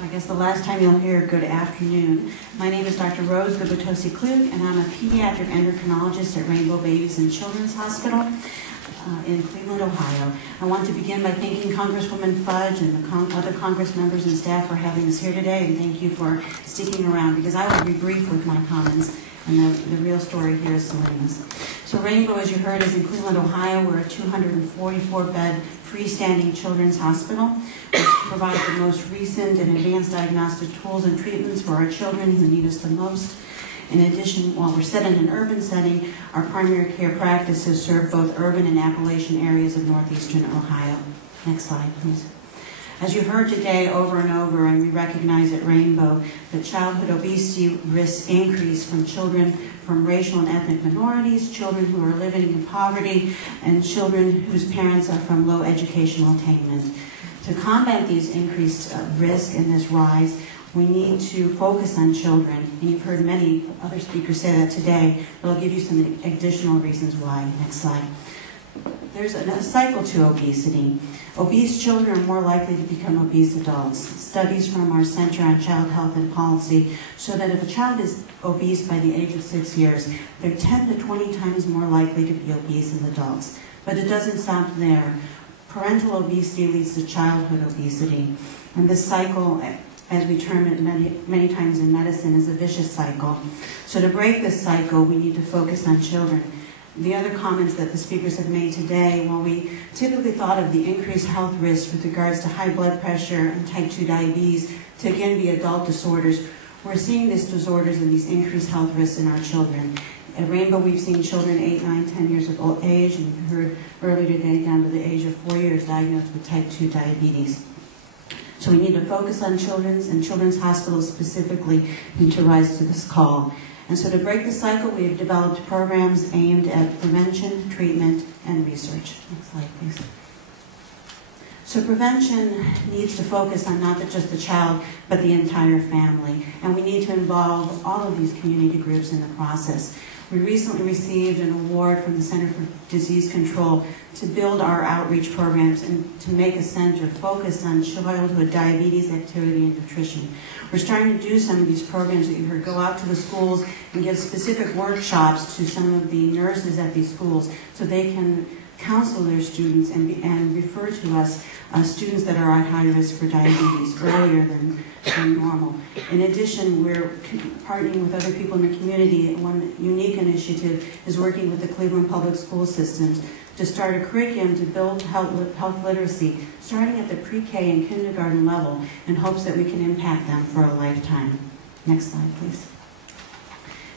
I guess the last time you'll hear good afternoon. My name is Dr. Rose Gubitosi-Klug, and I'm a pediatric endocrinologist at Rainbow Babies and Children's Hospital in Cleveland, Ohio. I want to begin by thanking Congresswoman Fudge and the other Congress members and staff for having us here today, and thank you for sticking around, because I will be brief with my comments, and the real story here is Selena's. So Rainbow, as you heard, is in Cleveland, Ohio. We're a 244-bed freestanding children's hospital, which provides the most recent and advanced diagnostic tools and treatments for our children who need us the most. In addition, while we're set in an urban setting, our primary care practices serve both urban and Appalachian areas of northeastern Ohio. Next slide, please. As you've heard today over and over, and we recognize at Rainbow, that childhood obesity risks increase from children from racial and ethnic minorities, children who are living in poverty, and children whose parents are from low educational attainment. To combat these increased risk and this rise, we need to focus on children, and you've heard many other speakers say that today, but I'll give you some additional reasons why. Next slide. There's a cycle to obesity. Obese children are more likely to become obese adults. Studies from our Center on Child Health and Policy show that if a child is obese by the age of 6 years, they're 10 to 20 times more likely to be obese as adults. But it doesn't stop there. Parental obesity leads to childhood obesity. And this cycle, as we term it many times in medicine, is a vicious cycle. So to break this cycle, we need to focus on children. The other comments that the speakers have made today, while we typically thought of the increased health risks with regards to high blood pressure and type 2 diabetes to again be adult disorders, we're seeing these disorders and these increased health risks in our children. At Rainbow, we've seen children 8, 9, 10 years of age, and you heard earlier today down to the age of 4 years diagnosed with type 2 diabetes. So we need to focus on children's, and children's hospitals specifically need to rise to this call. And so to break the cycle, we have developed programs aimed at prevention, treatment, and research. Next slide, please. So prevention needs to focus on not just the child, but the entire family. And we need to involve all of these community groups in the process. We recently received an award from the Center for Disease Control to build our outreach programs and to make a center focused on childhood diabetes, activity, and nutrition. We're starting to do some of these programs that you heard, go out to the schools and give specific workshops to some of the nurses at these schools so they can counsel their students and refer to us students that are at high risk for diabetes earlier than normal. In addition, we're partnering with other people in the community. One unique initiative is working with the Cleveland Public School Systems to start a curriculum to build health literacy, starting at the pre-K and kindergarten level, in hopes that we can impact them for a lifetime. Next slide, please.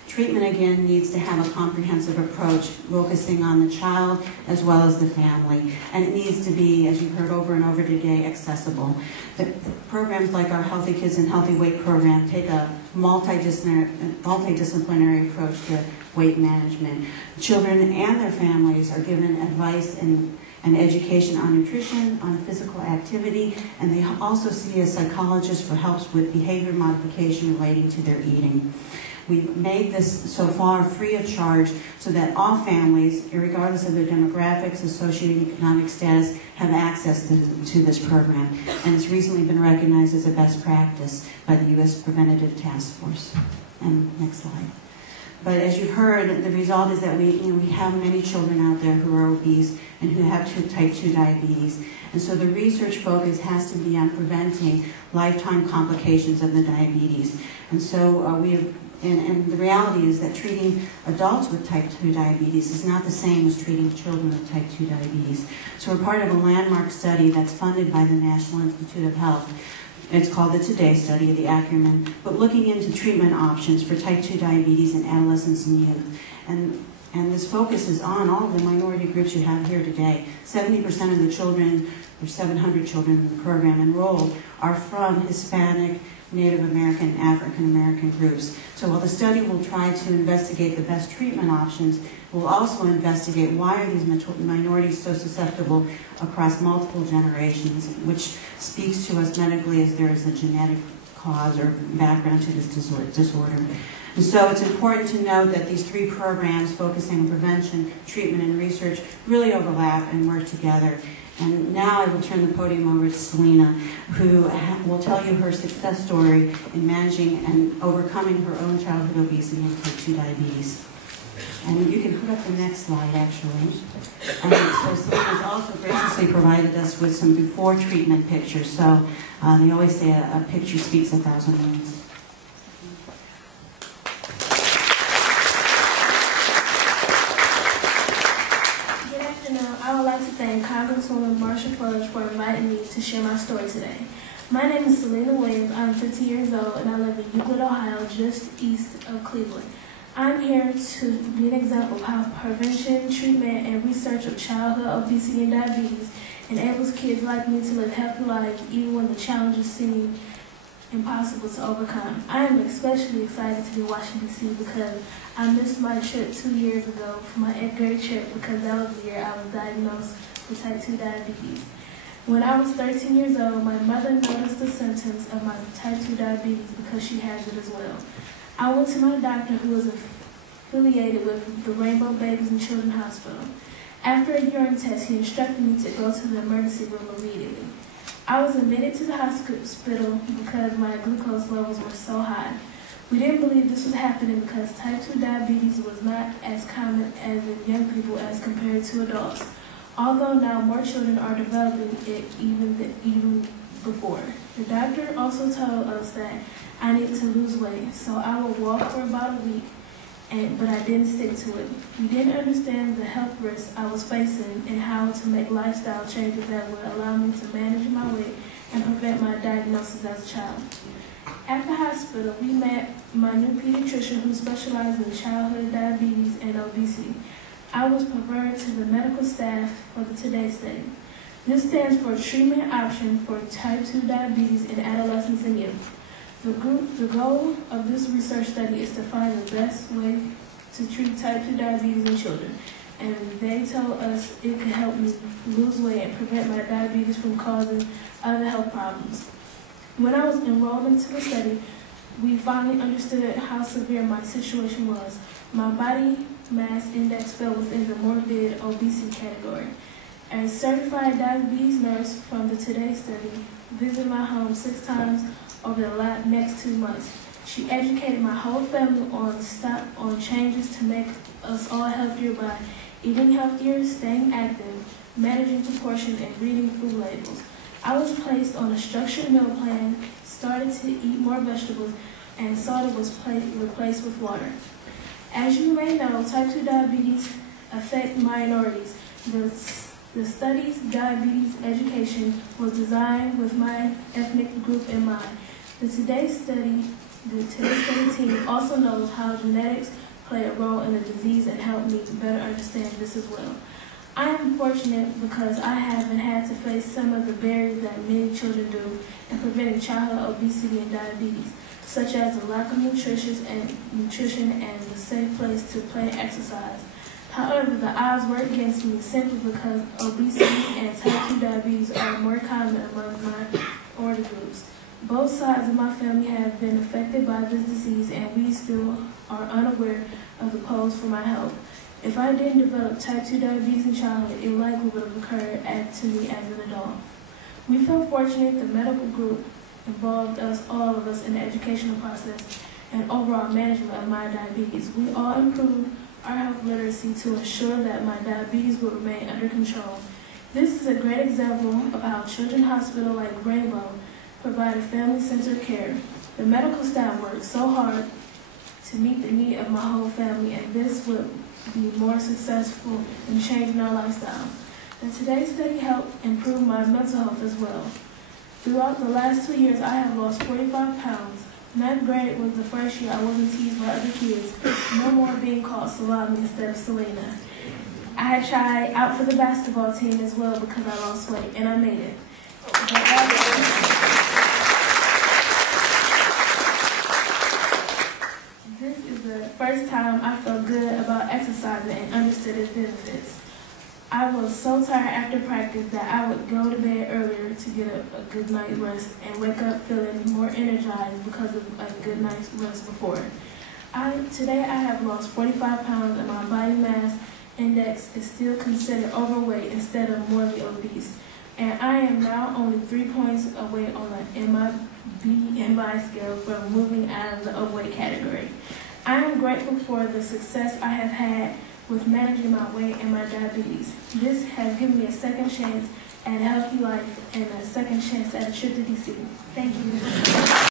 Treatment, again, needs to have a comprehensive approach, focusing on the child as well as the family. And it needs to be, as you've heard over and over today, accessible. The programs like our Healthy Kids and Healthy Weight program take a multidisciplinary approach to weight management. Children and their families are given advice and education on nutrition, on physical activity, and they also see a psychologist for help with behavior modification relating to their eating. We've made this so far free of charge so that all families, regardless of their demographics, socioeconomic status, have access to this program. And it's recently been recognized as a best practice by the U.S. Preventative Task Force. And next slide. But as you've heard, the result is that we have many children out there who are obese and who have type 2 diabetes. And so the research focus has to be on preventing lifetime complications of the diabetes. And so and the reality is that treating adults with type 2 diabetes is not the same as treating children with type 2 diabetes. So we're part of a landmark study that's funded by the National Institute of Health. It's called the Today Study, the acronym, but looking into treatment options for type 2 diabetes in adolescents and youth. And this focuses on all of the minority groups you have here today. 70% of the children, or 700 children in the program enrolled, are from Hispanic, Native American, African American groups. So while the study will try to investigate the best treatment options, we'll also investigate why are these minorities so susceptible across multiple generations, which speaks to us medically as there is a genetic cause or background to this disorder. And so it's important to note that these three programs focusing on prevention, treatment, and research really overlap and work together. And now I will turn the podium over to Salena, who will tell you her success story in managing and overcoming her own childhood obesity and type 2 diabetes. And you can put up the next slide, actually. So Selena's also graciously provided us with some before treatment pictures. So they always say a picture speaks 1,000 words. I would like to thank Congresswoman Marcia Fudge for inviting me to share my story today. My name is Salena Williams. I'm 15 years old and I live in Euclid, Ohio, just east of Cleveland. I'm here to be an example of how prevention, treatment, and research of childhood obesity and diabetes enables kids like me to live healthy lives even when the challenges seem impossible to overcome. I am especially excited to be in Washington, D.C. because I missed my trip 2 years ago for my 8th grade trip because that was the year I was diagnosed with type 2 diabetes. When I was 13 years old, my mother noticed the symptoms of my type 2 diabetes because she has it as well. I went to my doctor who was affiliated with the Rainbow Babies and Children Hospital. After a urine test, he instructed me to go to the emergency room immediately. I was admitted to the hospital because my glucose levels were so high. We didn't believe this was happening because type 2 diabetes was not as common as in young people as compared to adults, although now more children are developing it even before. The doctor also told us that I needed to lose weight, so I would walk for about a week, but I didn't stick to it. We didn't understand the health risks I was facing and how to make lifestyle changes that would allow me to manage my weight and prevent my diagnosis as a child. At the hospital, we met my new pediatrician who specialized in childhood diabetes and obesity. I was referred to the medical staff for the Today study. This stands for Treatment Option for Type 2 Diabetes in Adolescents and Youth. The goal of this research study is to find the best way to treat type 2 diabetes in children, and they told us it could help me lose weight and prevent my diabetes from causing other health problems. When I was enrolled into the study, we finally understood how severe my situation was. My body mass index fell within the morbid obesity category. A certified diabetes nurse from the Today study visited my home 6 times over the next 2 months. She educated my whole family on changes to make us all healthier by eating healthier, staying active, managing proportion, and reading food labels. I was placed on a structured meal plan, started to eat more vegetables, and soda was replaced with water. As you may know, type 2 diabetes affects minorities. The study's diabetes education was designed with my ethnic group in mind. The Today study team also knows how genetics play a role in the disease and helped me better understand this as well. I am fortunate because I haven't had to face some of the barriers that many children do in preventing childhood obesity and diabetes, such as the lack of nutrition and the safe place to play and exercise. However, the odds were against me simply because obesity and type 2 diabetes are more common among minority groups. Both sides of my family have been affected by this disease, and we still are unaware of the pose for my health. If I didn't develop type 2 diabetes in childhood, it likely would have occurred to me as an adult. We feel fortunate the medical group involved all of us in the educational process and overall management of my diabetes. We all improved our health literacy to ensure that my diabetes would remain under control. This is a great example of how Children's Hospital like Rainbow provided family-centered care. The medical staff worked so hard to meet the need of my whole family, and this would be more successful in changing our lifestyle. The Today study helped improve my mental health as well. Throughout the last 2 years, I have lost 45 pounds. 9th grade was the first year I wasn't teased by other kids, no more being called Salami instead of Salena. I had tried out for the basketball team as well because I lost weight, and I made it. This is the first time I felt good about exercising and understood its benefits. I was so tired after practice that I would go to bed earlier to get a good night's rest and wake up feeling more energized because of a good night's rest before. Today I have lost 45 pounds and my body mass index is still considered overweight instead of morbidly obese. and I am now only 3 points away on the BMI scale from moving out of the overweight category. I am grateful for the success I have had with managing my weight and my diabetes. This has given me a second chance at a healthy life and a second chance at a trip to DC. Thank you.